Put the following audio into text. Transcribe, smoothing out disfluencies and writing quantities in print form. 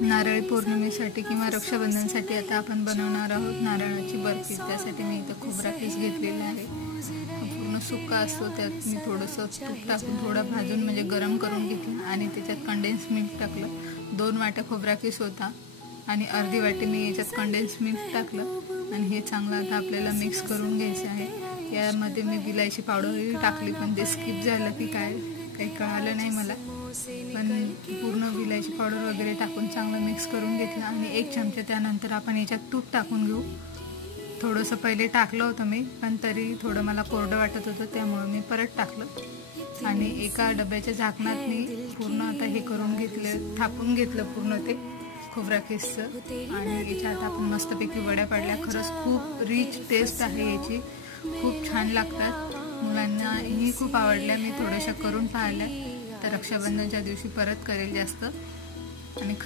नारळी पौर्णिमेसाठी किंवा रक्षाबंधनसाठी आता आपण बनवणार आहोत नारळाची बर्फी। त्यासाठी मी इथं खोबरा किस घेतलेला आहे। पूर्ण सुका असतो, त्यात मी थोडंसं तूप टाकून थोडं भाजून म्हणजे गरम करून घेतलं आणि त्याच्यात कंडेन्स मिल्क टाकलं। 2 वाट्या खोबरा किस होता आणि अर्धी वाटी मी याच्यात कंडेन्स मिल्क टाकलं आणि हे चांगलं आता आपल्याला मिक्स करून घ्यायचं आहे। यामध्ये मी विलायची पावडरही टाकली, पण ते स्किप झालं की काही कळालं नाही मला, पण पूर्ण विलायची पावडर वगैरे टाकून चांगलं मिक्स करून घेतलं आणि 1 चमचा त्यानंतर आपण याच्यात तूप टाकून घेऊ। थोडंसं पहिले टाकलं होतं मी, पण तरी थोडं मला कोरडं वाटत होतं, त्यामुळे मी परत टाकलं आणि एका डब्याच्या झाकणात मी पूर्ण आता हे करून घेतलं, थापून घेतलं पूर्ण ते खोबरा किसचं आणि याच्यात आपण मस्तपैकी वड्या पाडल्या। खरंच खूप रिच टेस्ट आहे याची, खूप छान लागतात, मुलांनाही खूप आवडल्या। मी थोड्याशा करून पाहिल्या, तर रक्षाबंधनच्या दिवशी परत करेल जास्त आणि खरं